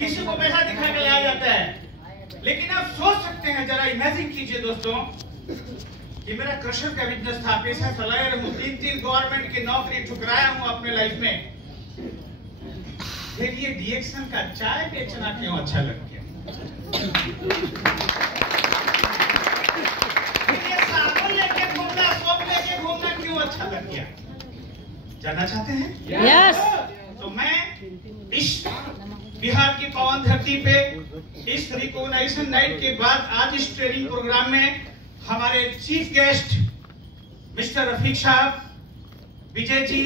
किसी को पैसा दिखा के लाया जाता है। लेकिन आप सोच सकते हैं, जरा इमेजिन कीजिए दोस्तों कि मेरा क्रशर का बिजनेस था, पैसा फैलाया हूँ, 3 गवर्नमेंट की नौकरी ठुकराया हूँ अपने लाइफ में, फिर ये डीएक्सन का चाय बेचना क्यों अच्छा लग गया? ये साबुन लेके घूमना, सोप लेके घूमना क्यों अच्छा लग गया? जानना चाहते हैं? यस। तो मैं इस बिहार की पावन धरती पे इस रिकॉग्निशन नाइट के बाद आज इस ट्रेनिंग प्रोग्राम में हमारे चीफ गेस्ट मिस्टर रफीक साहब, विजय जी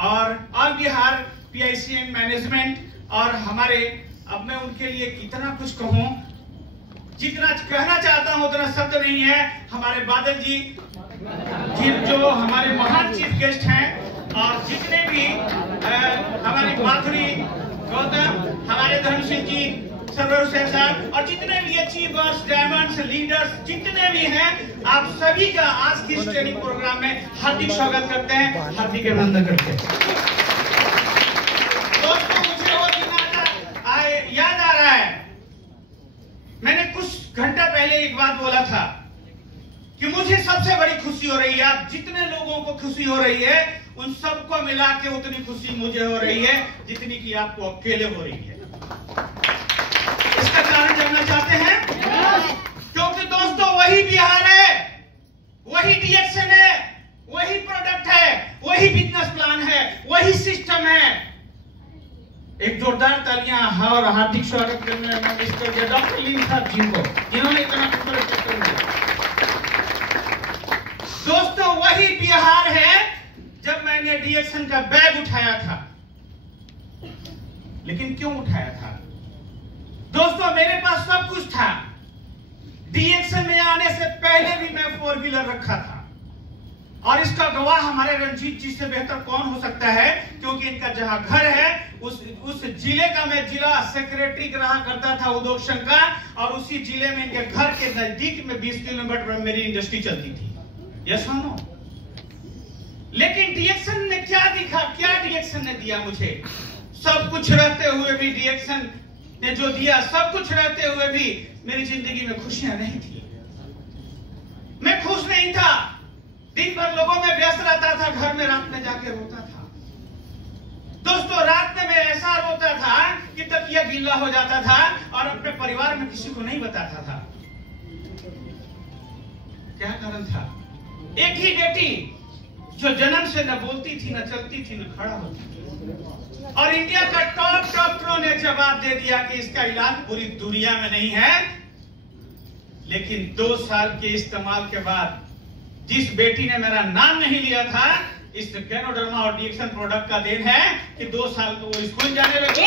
और ऑल बिहार PICN मैनेजमेंट, और हमारे, अब मैं उनके लिए कितना कुछ कहूं, जितना कहना चाहता हूं उतना शब्द नहीं है। हमारे बादल जी जो हमारे महान चीफ गेस्ट हैं, और जितने भी हमारी माधुरी गौतम, हमारे धर्म सिंह जी, सरवर हुसैन साहब, और जितने भी अचीवर्स, डायमंड्स, लीडर्स जितने भी हैं, आप सभी का आज की इस ट्रेनिंग प्रोग्राम में हार्दिक स्वागत करते हैं, हार्दिक अभिनंदन करते हैं। दोस्तों, मुझे वो दिन याद आ रहा है, मैंने कुछ घंटा पहले एक बात बोला था कि मुझे सबसे बड़ी खुशी हो रही है, आप जितने लोगों को खुशी हो रही है उन सबको मिला के उतनी खुशी मुझे हो रही है जितनी कि आपको अकेले हो रही है। इसका कारण जानना चाहते हैं? क्योंकि दोस्तों वही बिहार है, वही डीएक्सन है, वही प्रोडक्ट है, वही बिजनेस प्लान है, वही सिस्टम है। एक जोरदार तालियां और हार्दिक स्वागत करने में मिस्टर डॉक्टर लीन साहब जी को, जिन्होंने इतना दोस्तों वही बिहार है जब मैंने डीएक्सन का बैग उठाया था। लेकिन क्यों उठाया था दोस्तों? मेरे पास सब कुछ था। डीएक्सन में आने से पहले भी मैं 4 व्हीलर रखा था, और इसका गवाह हमारे रंजीत जी से बेहतर कौन हो सकता है, क्योंकि इनका जहां घर है उस जिले का मैं जिला सेक्रेटरी रहा करता था उद्योगशन का, और उसी जिले में इनके घर के नजदीक में 20 किलोमीटर पर मेरी इंडस्ट्री चलती थी। यस और नो? लेकिन डीएक्सन ने क्या दिखा, क्या डीएक्सन ने दिया मुझे? सब कुछ रहते हुए भी डीएक्सन ने जो दिया, सब कुछ रहते हुए भी मेरी जिंदगी में खुशियां नहीं थी। मैं खुश नहीं था, दिन भर लोगों में व्यस्त रहता था, घर में रात में जाके रोता था। दोस्तों, रात में मैं ऐसा रोता था कि तकिया गीला हो जाता था, और अपने परिवार में किसी को नहीं बताता था। क्या कारण था? एक ही बेटी जो जन्म से न बोलती थी, न चलती थी, न खड़ा होती थी, और इंडिया का टॉप डॉक्टरों ने जवाब दे दिया कि इसका इलाज पूरी दुनिया में नहीं है। लेकिन 2 साल के इस्तेमाल के बाद जिस बेटी ने मेरा नाम नहीं लिया था, इस गैनोडर्मा और डीएक्सन प्रोडक्ट का देन है कि 2 साल तो वो स्कूल जाने लगी,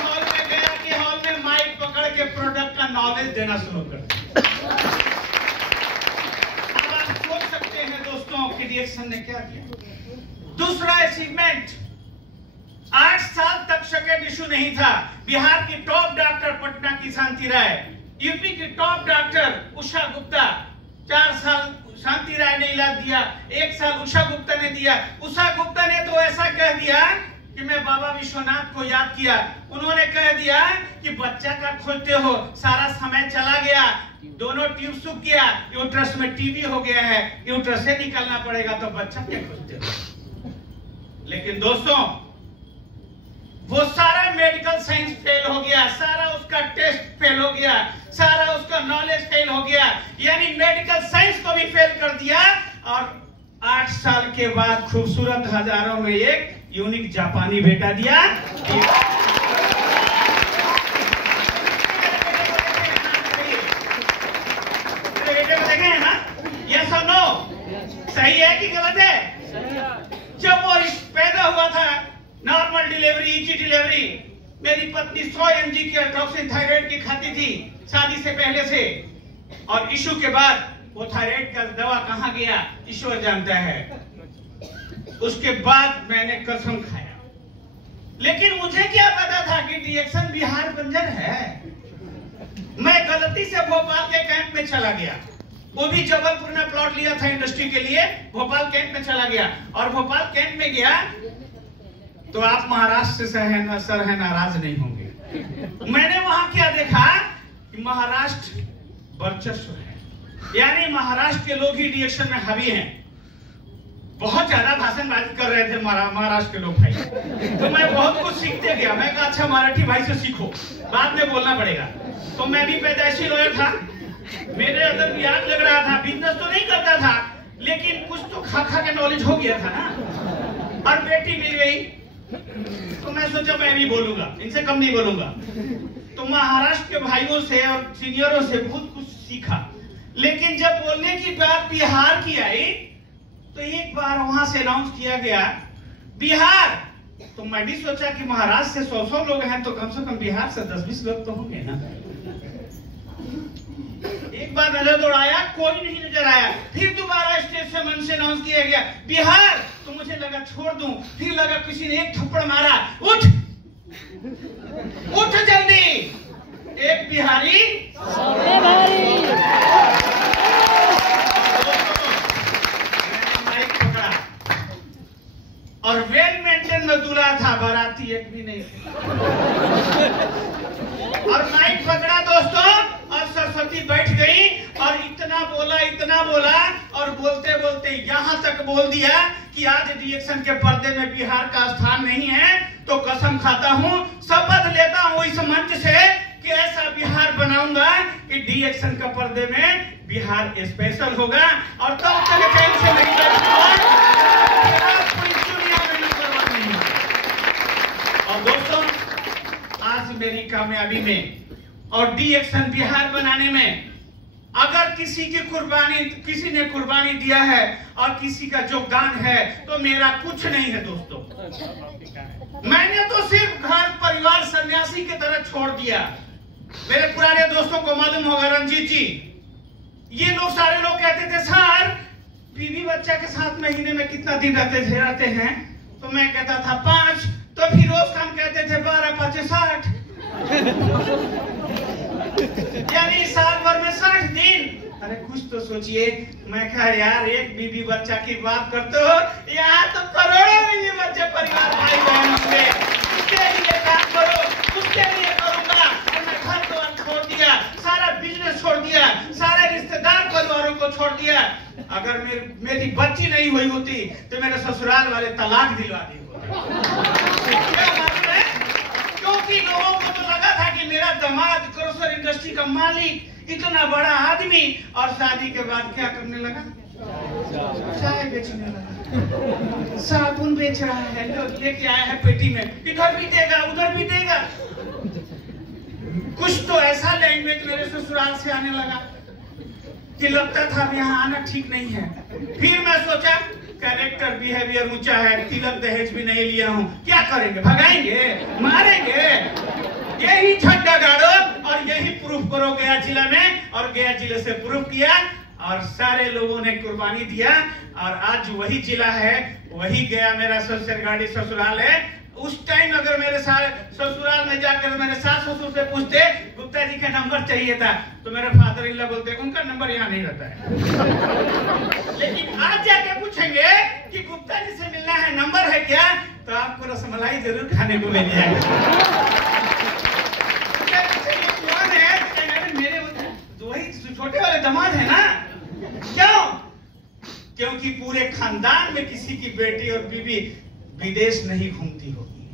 हॉल में गया कि हॉल में माइक पकड़ के प्रोडक्ट का नॉलेज देना शुरू कर दिया। अब आप सोच सकते हैं दोस्तों कि डीएक्सन ने क्या किया। दूसरा अचीवमेंट, 8 साल तक सेकेंड इशू नहीं था। बिहार की टॉप डॉक्टर पटना की शांति राय, यूपी की टॉप डॉक्टर उषा गुप्ता, 4 साल शांति राय ने इलाज दिया, 1 साल उषा गुप्ता ने दिया। उषा गुप्ता ने तो ऐसा कह दिया कि मैं बाबा विश्वनाथ को याद किया। उन्होंने कह दिया कि बच्चा का खोजते हो, सारा समय चला गया, दोनों ट्यूब सूख गया, यूट्रस में टीबी हो गया है, यूट्रस से निकलना पड़ेगा, तो बच्चा क्या खोजते हो? लेकिन दोस्तों, वो सारा मेडिकल साइंस फेल हो गया, सारा उसका टेस्ट फेल हो गया, सारा उसका नॉलेज फेल हो गया, यानी मेडिकल साइंस को भी फेल कर दिया। और 8 साल के बाद खूबसूरत हजारों में एक यूनिक जापानी बेटा दिया। बेटे को देखे हैं ना? यस और नो? सही है कि गलत है? जब वो पैदा हुआ था, नॉर्मल डिलीवरी, इजी डिलीवरी, मेरी पत्नी 100 mg की टॉक्सिन थायराइड की खाती थी शादी से पहले से, और इशू के बाद वो थायराइड का दवा कहां गया ईश्वर जानता है। उसके बाद मैंने कसम खाया, लेकिन मुझे क्या पता था कि डीएक्सन बिहार बंजर है। मैं गलती से भोपाल के कैंप में चला गया, वो भी जबलपुर में प्लॉट लिया था इंडस्ट्री के लिए, भोपाल कैंट में चला गया। और भोपाल कैंट में गया तो आप महाराष्ट्र से है नाराज नहीं होंगे। मैंने वहां क्या देखा कि महाराष्ट्र वर्चस्व है, यानी महाराष्ट्र के लोग ही डीएक्शन में हावी हैं। बहुत ज्यादा भाषणबाजी कर रहे थे महाराष्ट्र के लोग भाई, तो मैं बहुत कुछ सीखते गया। मैं कहा अच्छा मराठी भाई से सीखो, बाद में बोलना पड़ेगा। तो मैं भी पैदाइशी लॉयर था, मेरे अंदर भी आग लग रहा था। बिजनेस तो नहीं करता था, लेकिन कुछ तो खा खा के नॉलेज हो गया था ना। और बेटी मिल गई तो मैं सोचा मैं भी बोलूंगा, इनसे कम नहीं बोलूंगा। तो महाराष्ट्र के भाइयों से और सीनियरों से बहुत कुछ सीखा। लेकिन जब बोलने की बात बिहार की आई तो एक बार वहां से अनाउंस किया गया बिहार। तो मैं भी सोचा कि महाराष्ट्र से 100 लोग हैं तो कम से कम बिहार से 10-20 लोग तो होंगे ना। एक बार नजर दौड़ाया, कोई नहीं नजर आया। फिर दोबारा स्टेज से मन से अनाउंस किया गया बिहार। तो मुझे लगा छोड़ दूं, फिर लगा किसी ने एक थप्पड़ मारा, उठ उठ जल्दी, एक बिहारी मैंने माइक पकड़ा और वेल मेंटेन में दूल्हा था, बाराती एक भी नहीं थी। और माइक पकड़ा दोस्तों, और सरस्वती बैठ गई और इतना बोला और बोलते बोलते यहां तक बोल दिया कि आज डीएक्शन के पर्दे में बिहार का स्थान नहीं है। तो कसम खाता हूं, शपथ लेता हूं इस मंच से कि ऐसा बिहार बनाऊंगा कि डीएक्शन के पर्दे में बिहार स्पेशल होगा। और तब तक चैन से नहीं बैठूंगा, पूरी दुनिया में नंबर 1 नहीं होगा। और दोस्तों आज मेरी कामयाबी में और डीएक्शन बिहार बनाने में अगर किसी ने कुर्बानी दिया है और किसी का योगदान है तो मेरा कुछ नहीं है दोस्तों। मैंने तो सिर्फ घर परिवार सन्यासी की तरह छोड़ दिया। मेरे पुराने दोस्तों को मालूम होगा, रंजीत जी, ये लोग सारे लोग कहते थे सर बीवी बच्चा के साथ महीने में कितना दिन रहते हैं। तो मैं कहता था 5। तो फिरोज खान कहते थे 12-5 60 यानी साल भर में 60 दिन। अरे कुछ तो सोचिए। मैं कहा यार एक बीवी बच्चा की बात करते हो, यहाँ तो करोड़ों बीवी बच्चे परिवार भाई बहन होंगे। उसके लिए काम करो, उसके लिए करूंगा। और मैं घर द्वार छोड़ दिया, सारा बिजनेस छोड़ दिया, सारे रिश्तेदार परिवारों को छोड़ दिया। अगर मेरी बच्ची नहीं हुई होती तो मेरे ससुराल वाले तलाक दिलवा दी होती। क्योंकि लोगों को तो लगा था कि मेरा दामाद क्रोसर इंडस्ट्री का मालिक, इतना बड़ा आदमी, और शादी के बाद क्या करने लगा? चाय बेचने लगा, साबुन बेच रहा है, लेके आया है पेटी में, इधर भी देगा उधर भी देगा। कुछ तो ऐसा लैंग्वेज मेरे ससुराल से आने लगा कि लगता था यहाँ आना ठीक नहीं है। फिर मैं सोचा कैरेक्टर बिहेवियर ऊंचा है, तिलक दहेज भी नहीं लिया हूँ, क्या करेंगे? भगाएंगे, मारेंगे? यही झंडा गाड़ो और यही प्रूफ करो गया जिला में। और गया जिले से प्रूफ किया और सारे लोगों ने कुर्बानी दिया। और आज वही जिला है, वही गया मेरा ससुराल ससुराल है। उस टाइम अगर मेरे ससुराल में जाकर मेरे सास ससुर से पूछते गुप्ता जी का नंबर चाहिए था तो मेरे फादर इन लॉ बोलते उनका नंबर यहाँ नहीं रहता है। लेकिन आज जाके पूछेंगे कि गुप्ता जी से मिलना है, नंबर है क्या, तो आपको रसमलाई जरूर खाने को मिल जाएगा। कौन है? मेरे वही छोटे वाले दामाद है ना। क्यों? क्योंकि पूरे खानदान में किसी की बेटी और बीवी विदेश नहीं घूमती होगी,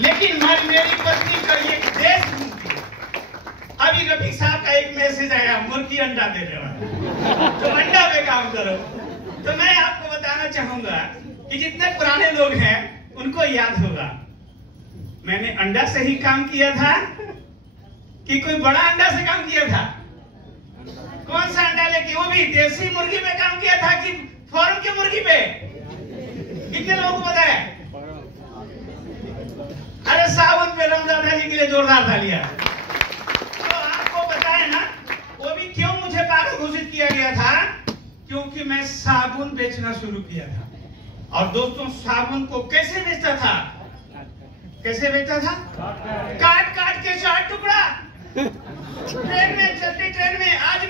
लेकिन मेरी पत्नी का ये देश घूमती है। अभी रफी साहब का एक मैसेज आया, मुर्गी अंडा देने वाला, तो अंडा पे काम करो। तो मैं आपको बताना चाहूंगा कि जितने पुराने लोग हैं उनको याद होगा मैंने अंडा से ही काम किया था कि कोई बड़ा अंडा से काम किया था। कौन सा अंडा लेके, वो भी देसी मुर्गी पे काम किया था कि फॉर्म की मुर्गी पे? कितने लोगों को पता है? अरे सावन पे रमजान जी के लिए जोरदार तालियां। तो आपको पता है ना वो भी क्यों मुझे पागल घोषित किया गया था? क्योंकि मैं साबुन बेचना शुरू किया था। और दोस्तों साबुन को कैसे बेचता था? कैसे बेचता था? काट काट के 4 टुकड़ा ट्रेन में, चलती ट्रेन में आज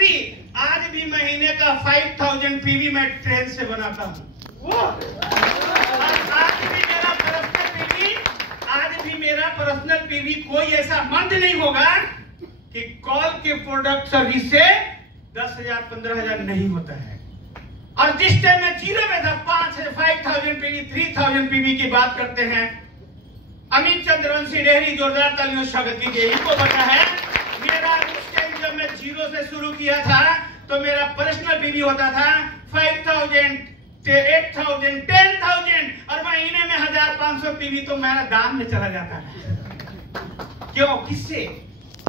भी महीने का 5000 पीवी मैं ट्रेन से बनाता हूँ। आज भी मेरा पर्सनल पीवी कोई ऐसा मंथ नहीं होगा कि कॉल के प्रोडक्ट सर्विस से 10,000 15,000 नहीं होता है। और जिस टाइम में जीरो में था 5000 पीवी 3000 पीवी की बात करते हैं, अमित चंद्रवंशी डेहरी जोरदार तालियों से स्वागत कीजिए। इनको पता है मेरा उस टाइम जब मैं जीरो से शुरू किया था तो मेरा पर्सनल पीवी होता था 5000 8000 10,000 और महीने में 1500 पीवी तो मेरा दाम में चला जाता है। क्यों? किससे?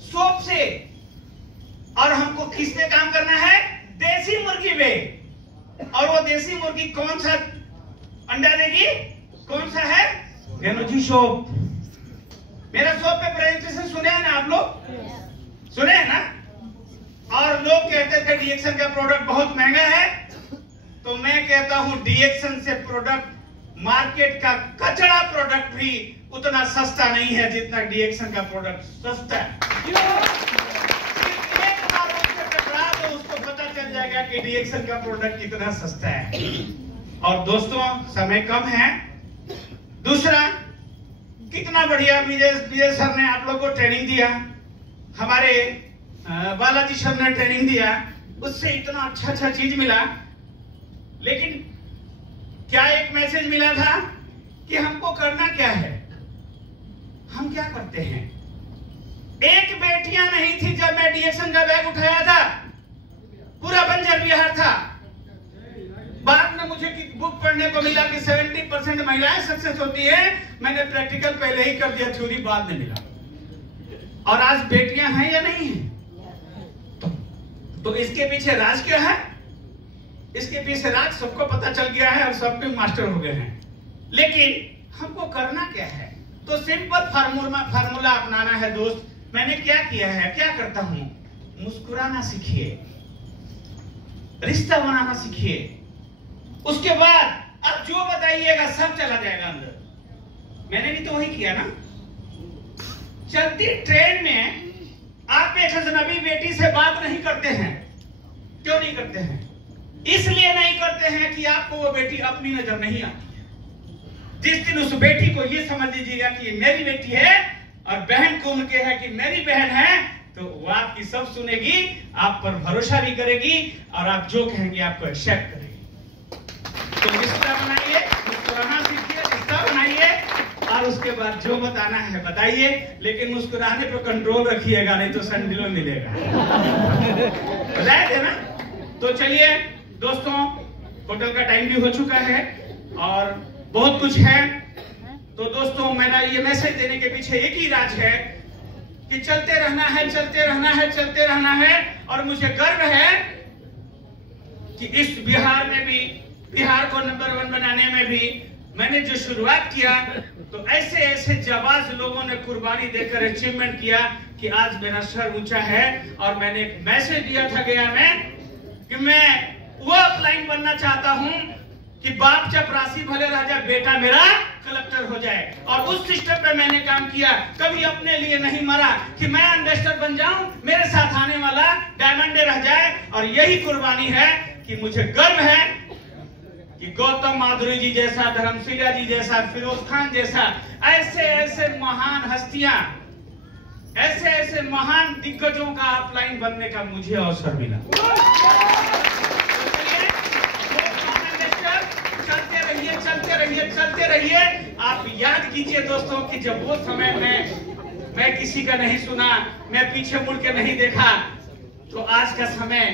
सोप से। और हमको किससे काम करना है? देसी मुर्गी पे। और वो देसी मुर्गी कौन सा अंडा देगी? कौन सा है? रेनोजी सोप। मेरा सोप पे प्रेजेंटेशन सुने हैं ना आप लोग? सुने हैं ना? और लोग कहते थे डीएक्शन का प्रोडक्ट बहुत महंगा है, तो मैं कहता हूं डीएक्शन से प्रोडक्ट मार्केट का कचरा प्रोडक्ट भी उतना सस्ता नहीं है जितना डीएक्शन का प्रोडक्ट सस्ता है। एक बार उससे टकरा तो उसको पता चल जाएगा कि डीएक्शन का प्रोडक्ट कितना सस्ता है। और दोस्तों समय कम है। दूसरा, कितना बढ़िया विजय सर ने आप लोग को ट्रेनिंग दिया, हमारे बालाजी सर ने ट्रेनिंग दिया, उससे इतना अच्छा चीज मिला। लेकिन क्या एक मैसेज मिला था कि हमको करना क्या है? हम क्या करते हैं? एक बेटियां नहीं थी जब मैं डीएक्शन का बैग उठाया था, पूरा बंजर बिहार था। बाद में मुझे बुक पढ़ने को मिला कि 70% महिलाएं सक्सेस होती है। मैंने प्रैक्टिकल पहले ही कर दिया, थ्योरी बाद में मिला। और आज बेटियां हैं या नहीं है? तो इसके पीछे राज क्या है? इसके पीछे राज सबको पता चल गया है और सब पे मास्टर हो गए हैं। लेकिन हमको करना क्या है? तो सिंपल फार्मूला अपनाना है दोस्त। मैंने क्या किया है, क्या करता हूं? मुस्कुराना सीखिए, रिश्ता बनाना सीखिए। उसके बाद अब जो बताइएगा सब चला जाएगा अंदर। मैंने भी तो वही किया ना। चलती ट्रेन में आप एक अजनबी बेटी से बात नहीं करते हैं। क्यों नहीं करते हैं? इसलिए नहीं करते हैं कि आपको वो बेटी अपनी नजर नहीं आती है। जिस दिन उस बेटी को ये समझ लीजिएगा कि ये मेरी बेटी है और बहन को उनके है कि मेरी बहन है, तो वो आपकी सब सुनेगी, आप पर भरोसा भी करेगी और आप जो कहेंगे आपको एक्सेप्ट करेगी। तो रिश्ता बनाइए, मुस्कुराना सीखिए, रिश्ता बनाइए और उसके बाद जो बताना है बताइए। लेकिन मुस्कुराने पर कंट्रोल रखिएगा, नहीं तो संडिलो मिलेगा। बताए थे ना? तो चलिए दोस्तों, होटल का टाइम भी हो चुका है और बहुत कुछ है। तो दोस्तों, मेरा ये मैसेज देने के पीछे एक ही राज है कि चलते रहना है, चलते रहना है, चलते रहना है। और मुझे गर्व है कि इस बिहार में भी, बिहार को नंबर 1 बनाने में भी मैंने जो शुरुआत किया, तो ऐसे ऐसे जाबाज लोगों ने कुर्बानी देकर अचीवमेंट किया कि आज मेरा सर ऊंचा है। और मैंने एक मैसेज दिया था गया में कि मैं वो अपलाइन बनना चाहता हूं कि बाप चपरासी भले रह जाए, बेटा मेरा कलेक्टर हो जाए। और उस सिस्टम पे मैंने काम किया। कभी अपने लिए नहीं मरा कि मैं इन्वेस्टर बन जाऊं, मेरे साथ आने वाला डायमंड रह जाए। और यही कुर्बानी है कि मुझे गर्व है कि गौतम माधुरी जी जैसा, धर्मशिला जी जैसा, फिरोज खान जैसा ऐसे ऐसे महान हस्तियां, ऐसे ऐसे महान दिग्गजों का अपलाइन बनने का मुझे अवसर मिला। चलते रहिए। आप याद कीजिए दोस्तों कि जब वो समय में मैं किसी का नहीं सुना, मैं पीछे मुड़ के नहीं देखा, तो आज का समय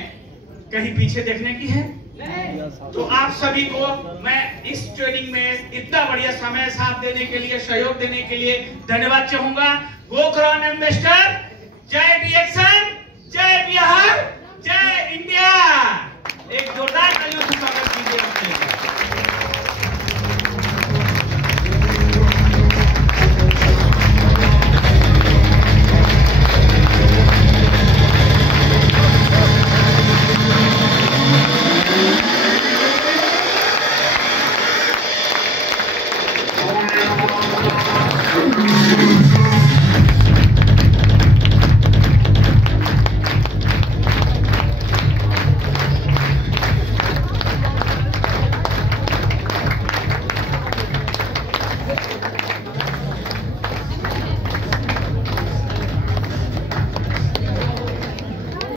कहीं पीछे देखने की है? तो आप सभी को मैं इस ट्रेनिंग में इतना बढ़िया समय साथ देने के लिए, सहयोग देने के लिए धन्यवाद चाहूंगा। गोखरान इन्वेस्टर, जय डीएक्शन, जय बिहार, जय इंडिया। एक जोरदार तालियों से स्वागत कीजिए।